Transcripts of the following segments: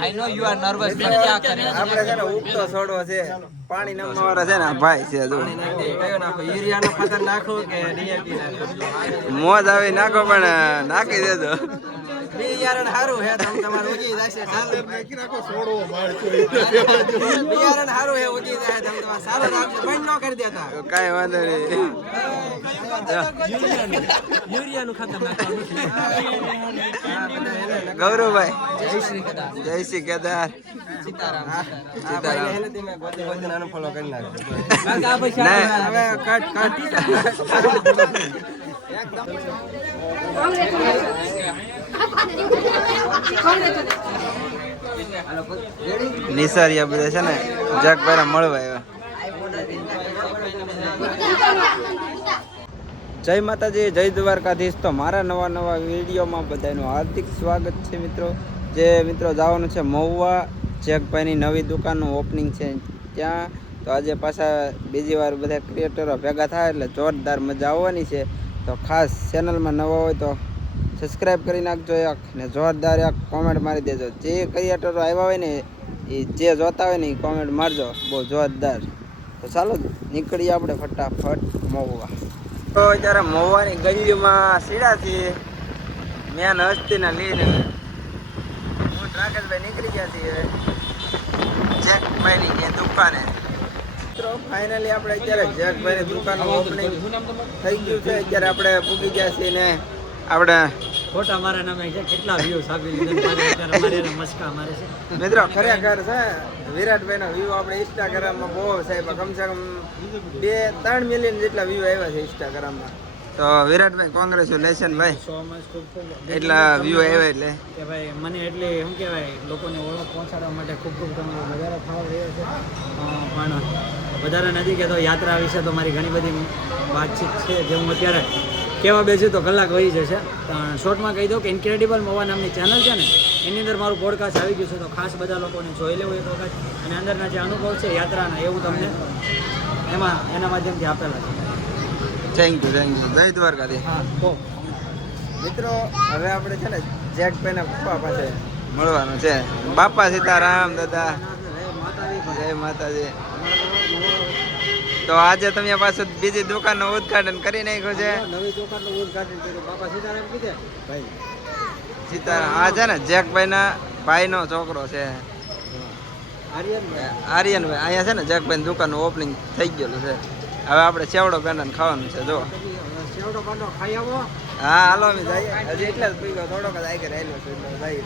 I know you are nervous, but क्या करें? આપણે છે ને ઉગતો છોડવો છે પાણી નમવાવાળા છે ને ભાઈ છે જો કયો નાખો યુરિયાનો ખાતર નાખો કે ડીએપી નાખો મોજ આવી નાખો પણ નાખી દેજો બિયારણ સારું હે તમ તમારું ઉગી જશે ચાલો નાખી નાખો છોડવો મારજો બિયારણ સારું હે ઉગી જાય તમ તમાર સારું રાખજો બંધ ન કરી દેતા કાઈ વાંધો નહીં યુરિયાનું ખાતર નાખવાનું. ગૌરવભાઈ જય શ્રી કૃષ્ણ. જય શ્રી કેદાર સીતારામ. સીતારામ ફોલો કરી નાખજો. હવે નિસારિયા બધા છે ને જગભાઈ મળવા આવ્યા. જય માતાજી, જય દ્વારકાધીશ. તો મારા નવા વિડીયોમાં બધાનું હાર્દિક સ્વાગત છે મિત્રો. જે મિત્રો જવાનું છે મહુવા, જગભાઈની નવી દુકાનનું ઓપનિંગ છે ત્યાં. તો આજે પાછા બીજી વાર બધા ક્રિએટરો ભેગા થાય એટલે જોરદાર મજા આવવાની છે. તો ખાસ ચેનલમાં નવા હોય તો સબસ્ક્રાઈબ કરી નાખજો એક ને જોરદાર એક કોમેન્ટ મારી દેજો. જે ક્રિએટરો આવ્યા હોય ને એ જે જોતા હોય ને એ કોમેન્ટ મારજો બહુ જોરદાર. તો ચાલો નીકળીએ આપણે ફટાફટ મહુવા. તો અત્યારે મહુવાની ગલીમાં સીડાથી મેન હસ્તીને લઈને હું રાકેશભાઈ નીકળી ગયા છીએ જેકભાઈની દુકાને. મિત્રો ફાઇનલી આપણે અત્યારે જેકભાઈની દુકાનનું ઓપનિંગ થઈ ગયું છે. અત્યારે આપણે પૂગી ગયા છીએ ને આપણે ખોટા મારા નામે છે કેટલા વ્યૂઝ આપી લીધા મારે મસ્કા મારે છે. મિત્રો ખરેખર છે વિરાટભાઈનો વ્યૂ આપણે ઇન્સ્ટાગ્રામમાં બહુ સાહેબ કમસે કમ 2-3 મિલિયન જેટલા વ્યૂ આવ્યા છે ઇન્સ્ટાગ્રામમાં. તો વિરાટભાઈ કોંગ્રેચ્યુલેશન ભાઈ, સો મચ ખૂબ એટલા વ્યૂ આવ્યા એટલે કે ભાઈ મને એટલે શું કહેવાય લોકોને ઓળખ પહોંચાડવા માટે ખૂબ તમારો વધારે ફાવ રહ્યો છે. પણ વધારે નથી કહેતો યાત્રા વિશે તો મારી ઘણી બધી વાતચીત છે જે હું અત્યારે કહેવા બેસું તો કલાક વહી જશે. શોર્ટમાં કહી દઉં કે ઇન્ક્રેડિબલ મહુવા નામની ચેનલ છે ને એની અંદર મારું પોડકાસ્ટ આવી ગયું છે. તો ખાસ બધા લોકોને જોઈ લેવું એક વખત અને અંદરના જે અનુભવ છે યાત્રાના એવું તમને એના માધ્યમથી આપેલા છે. થેન્ક યુ જય દ્વારકાધીશ. હા તો મિત્રો હવે આપણે છે ને જેકભાઈના પપ્પા પાસે મળવાનું છે. બાપા સીતારામ દાદા, જય માતાજી. તો આજે તમે પાછું બીજી દુકાનનું ઉદ્ઘાટન કરી નાખ્યું છે. નવી દુકાનનું ઉદ્ઘાટન કર્યું. બાપા સીતારામ કીધે ભાઈ સીતારામ આ છે ને જેકભાઈના ભાઈનો છોકરો છે આર્યનભાઈ. અહીંયા છે ને જેકભાઈની દુકાનનું ઓપનિંગ થઈ ગયેલું છે. હવે આપણે સેવડો પેંડાને ખાવાનું છે. જો સેવડો પાંડો ખાઈ આવો. હા હાલો અમે જઈએ. હજી એટલે જ પીગો થોડોક જ આગળ આવેલો છે એટલે જઈએ.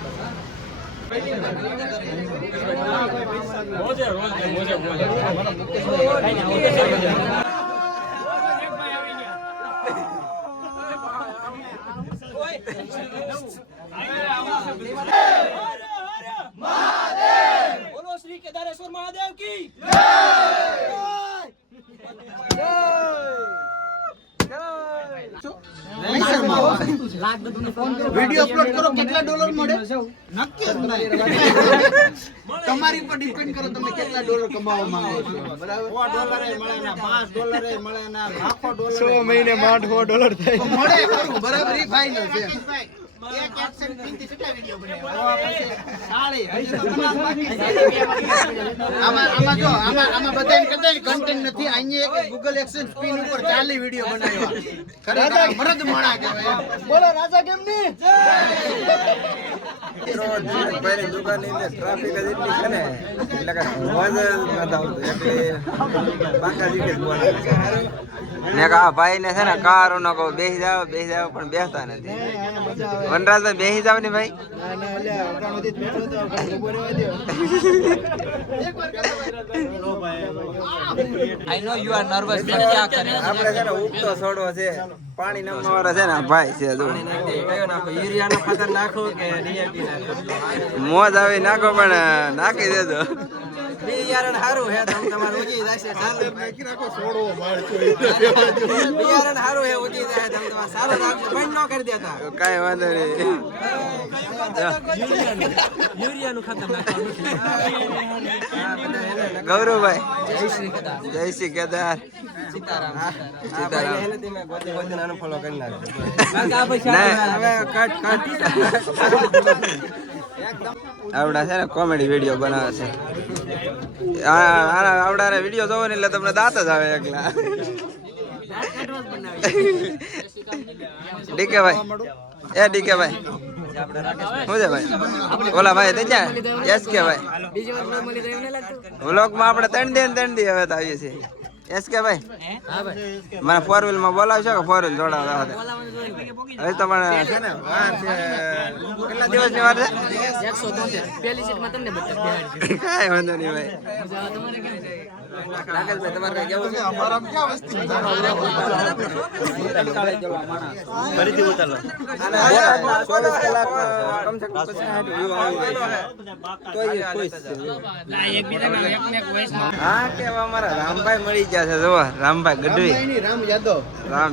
બોલો શ્રી કેદારેશ્વર મહાદેવ કી વિડિયો અપલોડ કરો કેટલા ડોલર મળે નક્કી જ નહીં. તમારી પર ડિપેન્ડ કરો તમે કેટલા ડોલર કમાવા માંગો છો. બરાબર $4 મળે ના $5 મળે ના લાખો ડોલર 100 મહિને $8 થાય મળે ખરું. બરાબર ઈ ફાઇનલ છે. એક એક્શન પિનથી કેટલા વિડિયો બનાવ્યા સાળી આમાં જો આમાં બધાને કદાચ કન્ટેન્ટ નથી. અહીંયા એક ગૂગલ એક્શન પિન ઉપર 40 વિડિયો બનાવ્યા. ખરેખર મરદ માણા કહેવાય. બોલો રાજા કેમની જેકભાઈની દુકાનની અંદર ટ્રાફિક જ એટલી છે ને એટલે કે અવાજ જ નથી આવતો એટલે બાકાજી કે બોલાવે છે. ને આ ભાઈને છે ને કારો નો કહું બેસી જાવ પણ બેસતા નથી. વનરાજભાઈ બેસી જાવ ને ભાઈ. I know you are nervous, but क्या करें? આપણે છે ને ઉગતો છોડવો છે પાણી નમવાવાળા છે ને ભાઈ છે જો કયો નાખો યુરિયાનો ખાતર નાખો કે ડીએપી નાખો મોજ આવી નાખો પણ નાખી દેજો બિયારણ સારું હે તમ તમારું ઉગી જશે ચાલો નાખી નાખો છોડવો મારજો બિયારણ સારું હે ઉગી જાય તમ તમાર સારું રાખજો બંધ ન કરી દેતા કાઈ વાંધો નહીં યુરિયાનું ખાતર નાખવાનું. ગૌરવભાઈ જય શ્રી કૃષ્ણ. જય શ્રી કેદાર સીતારામ. સીતારામ હવે હવે કટ આવડા છે ને કોમેડી વિડીયો બનાવે છે. આવડા વિડીયો જોવો ને એટલે તમને દાંત જ આવે એકલા. ડીકે ભાઈ ડીકે ભાઈ શું છે ભાઈ? ઓલા ભાઈ તે ક્યાં? એસ કે ભાઈ વ્લોગ માં આપણે 3 દી હવે તો આવીએ છીએ. એસ કે ભાઈ મને 4 વ્હીલ માં બોલાવશો કે 4 વ્હીલ જોડાવા? હવે તો પણ છે ને વાર છે. કેટલા દિવસની વાર છે? 173 પહેલી સીટ માં તમને બતાવી. કાઈ વાંધો નહીં ભાઈ. રાકેશભાઈ તમારે કઈ કેવું છે? અમારામાં ક્યાં વસ્તી ફરીથી ઉતારો. 24 કલાક કમ સે કમ 60 વ્યૂ આવી જાય તો એ ખુશ છે. હા કે અમારા રામભાઈ મળી ગયા છે. જો રામભાઈ ગઢવી, રામ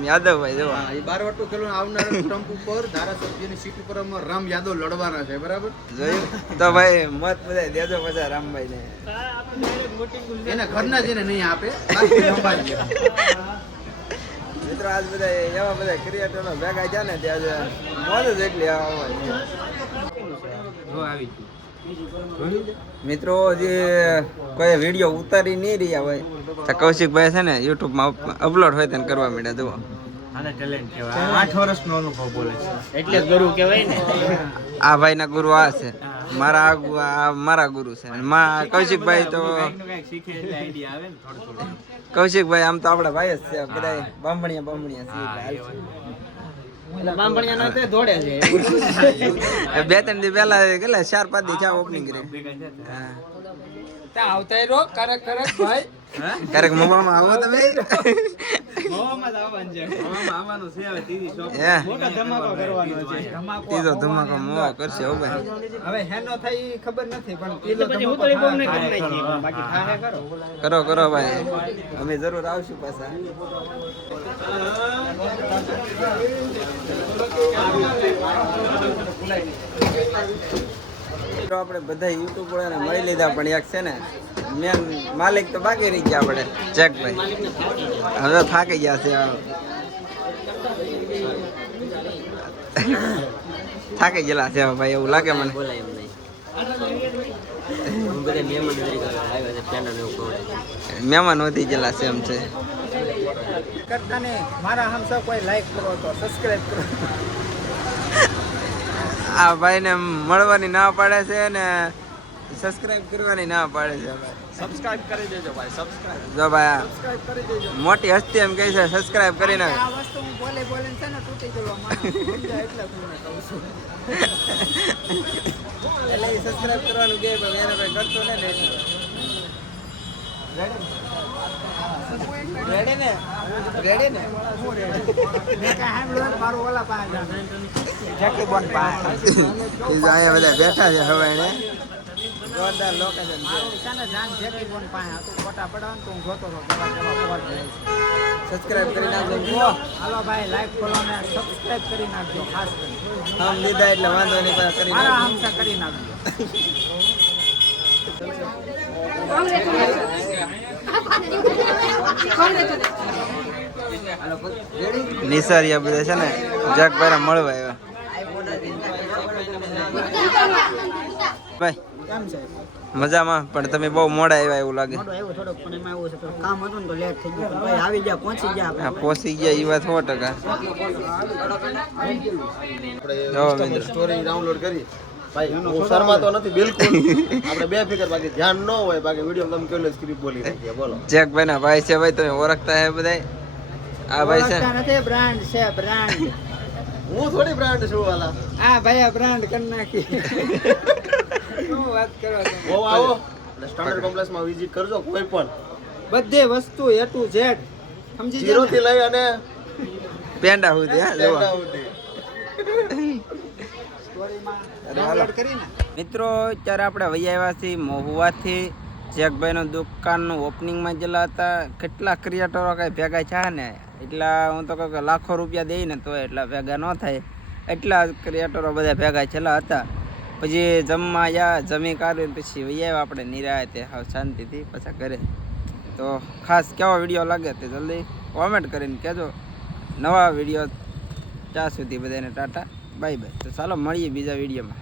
યાદવ ભાઈ. જો એ 12 વટો ખેલો આવનાર ટ્રમ્પ ઉપર ધારાસભ્યની સીટ ઉપર રામ યાદવ લડવાના છે. બરાબર જોયું તો ભાઈ મત બધા દેજો પછી રામભાઈ ને. એના ઘરના જેને નહીં આપે મિત્રો આજ બધા એવા બધા ક્રિએટરો ભેગા છે ને ત્યાં મોજ જ એટલી આવી. મિત્રો જે કોઈ વિડીયો ઉતારી નહીં રહ્યા હોય તો કૌશિકભાઈ છે ને યુટ્યુબમાં અપલોડ હોય તેને કરવા માંડ્યા. જુઓ આને ટેલેન્ટ કહેવાય. 8 વર્ષનો અનુભવ બોલે છે એટલે ગુરુ કહેવાય ને. આ ભાઈના ગુરુ આ છે, મારા ગુરુ છે. કૌશિકભાઈ તો શીખે એટલે આઈડિયા આવે ને થોડું. કૌશિકભાઈ આમ તો આપણા ભાઈ જ છે. બધા બામણિયા છે. 2-3 દી પહેલા કેટલા 4-5 દી ચા ઓપનિંગ કરી. ક્યારેક મોવામાં આવો તમે? ત્રીજો ધમાકો મોવા કરશે. હવે હેનો થઈ ખબર નથી પણ કરો ભાઈ, અમે જરૂર આવશું પાછા. આપણે બધા યુટ્યુબ વાળાને મળી લીધા પણ એક છે ને મેન માલિક તો બાકી રહી ગયા. આપણે ચેકભાઈ હવે થાકી ગયા છે. થાકી ગયેલા છે ભાઈ એવું લાગે મને. મહેમાન વધી ગયેલા છે એમ છે. કરતા ને મારા હમસા કોઈ લાઈક કરો તો સબસ્ક્રાઇબ કરો. આ ભાઈને મળવાની ના પાડે છે ને સબસ્ક્રાઇબ કરવાની ના પાડે છે. સબસ્ક્રાઇબ કરી દેજો ભાઈ. સબસ્ક્રાઇબ જો ભાઈ સબસ્ક્રાઇબ કરી દેજો. મોટી હસ્તી એમ કહે છે સબસ્ક્રાઇબ કરી નાખ. આ વસ્તુ હું બોલે છે ને તૂટી ગયો માણસ સમજાય એટલે તમને કહું છું. એટલે સબસ્ક્રાઇબ કરવાનું કહે પણ એને ભાઈ કરતો ને. રેડી ને હું રેડી. મેં કાંઈ સાંભળ્યું ને મારું ઓલા પાસે જેકી બોન પાસે અહીંયા બધા બેઠા છે હવે એને જોરદાર લોકેશન છે. છે ને જાન જેકી બોન પાસે હતું. ફોટા પડાવવાનું તો હું જોતો હતો કેવા ફોટ જાય છે. સબસ્ક્રાઇબ કરી નાખજો. હાલો ભાઈ લાઈક ફોલો ને સબસ્ક્રાઇબ કરી નાખજો. ખાસ કરી આમ લીધા એટલે વાંધો નહીં પણ કરી મારા નાખજો. હમસા કરી નાખજો. નિસારિયા બધા છે ને જગભાઈ મળવા આવ્યા. ભાઈ કેમ છે? મજામાં પણ તમે બહુ મોડા આવ્યા એવું લાગે. મોટો આવ્યો થોડોક પણ એમાં એવું છે કે કામ હતું ને તો લેટ થઈ ગયું. ભાઈ આવી ગયા પહોંચી ગયા હા પહોંચી ગયા એ વાત 100%. જો મિત્રો સ્ટોરી ડાઉનલોડ કરી ભાઈ હું શર્માતો નથી બિલકુલ. આપણે બે ફિકર બાકી ધ્યાન ન હોય બાકી વિડીયો તમે કેવો સ્ક્રિપ્ટ બોલી નાખીએ. બોલો જગભાઈ ના ભાઈ છે ભાઈ તમે ઓળખતા હે બધાય. આ ભાઈ છે નથી બ્રાન્ડ છે બ્રાન્ડ. હું થોડી બ્રાન્ડ છું વાલા. આ ભાઈ આ બ્રાન્ડ કરી નાખી. શું વાત કરો તમે? બહુ આવો સ્ટાન્ડર્ડ કોમ્પ્લેક્સમાં વિઝિટ કરજો કોઈ પણ બધી વસ્તુ A to Z સમજી જીરો થી લઈ અને પેંડા સુધી હા લેવા. લેવડા સુધી. સ્ટોરીમાં અરે હાલો. ડાઉનલોડ કરીને મિત્રો અત્યારે આપણે વૈયા આવ્યા છીએ મહુવાથી. જેકભાઈનો દુકાનનું ઓપનિંગમાં ગયેલા હતા. કેટલા ક્રિએટરો કાંઈ ભેગા છે ને એટલા હું તો કહું કે લાખો રૂપિયા દઈ ને તો એટલા ભેગા ન થાય. એટલા ક્રિએટરો બધા ભેગા છેલ્લા હતા. પછી જમવા આવ્યા, જમી કાઢ્યું પછી વૈયા આવ્યા આપણે નિરાયતે હાવ શાંતિથી પાછા ઘરે. તો ખાસ કેવો વિડીયો લાગે તે જલ્દી કોમેન્ટ કરીને કહેજો. નવા વિડીયો ત્યાં સુધી બધાને ટાટા બાય બાય. તો ચાલો મળીએ બીજા વિડીયોમાં.